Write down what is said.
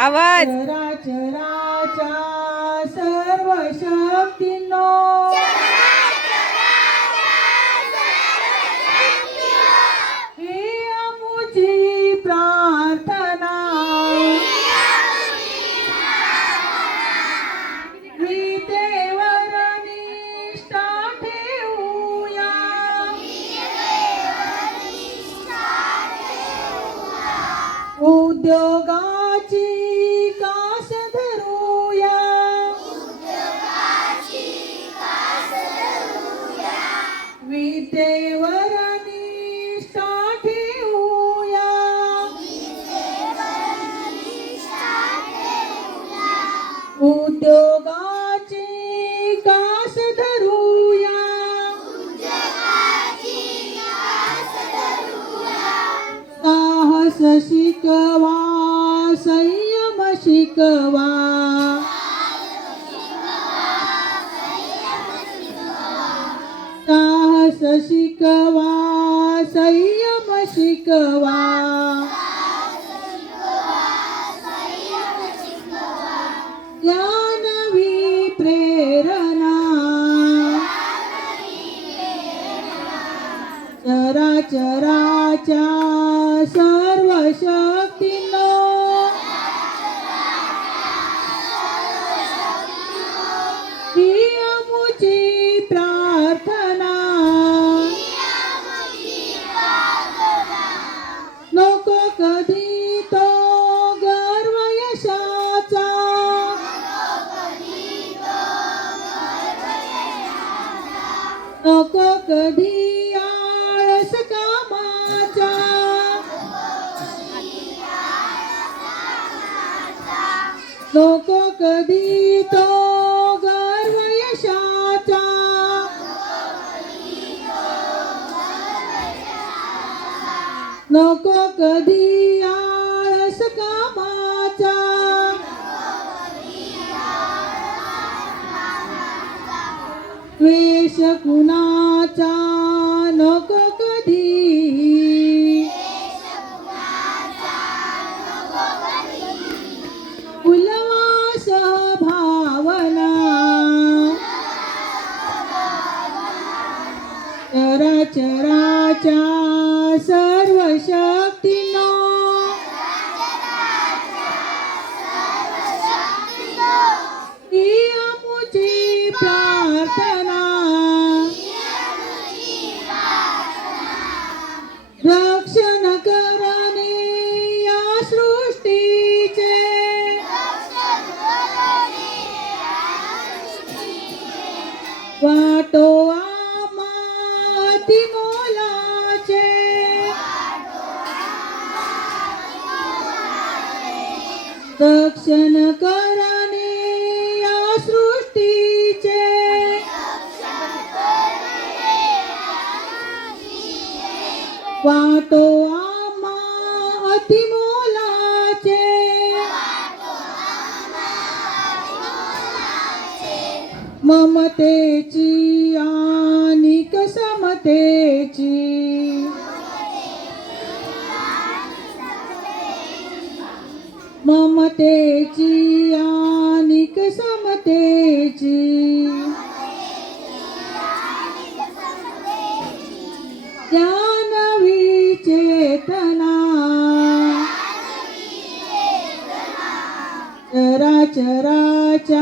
आवाज चराचराच्या सर्व शक्तींनो ही आमुची प्रार्थना विटेवर निष्ठा ठेवूया उद्योगाची कास धरूया विटेवर निष्ठा ठेवूया उद्योगाची कास धरूया साहस शिकवा संयम शिकवा साहस शिकवा संयम शिकवा ज्ञानवी प्रेरणा चराचराच्या सर्व शक्तींनो ही आमुची प्रार्थना नको कधी तो गर्व यशाचा नको कधी आळस कामाचा नको कधी तो गर्व यशाचा नको कधी आळस कामाचा द्वेष कुणाचा नको कधी उल्हास भावना चराचराच्या सर्व शक्तींनो ही आमुची प्रार्थना रक्षण करणे या सृष्टीचे वाटो आम्हा अति मोलाचे रक्षण करणे या सृष्टीचे वाटो आम्हा अति मोलाचे ममतेची आणि समतेची ममतेची आणि समतेची ज्ञानवी चेतना चराचराच्या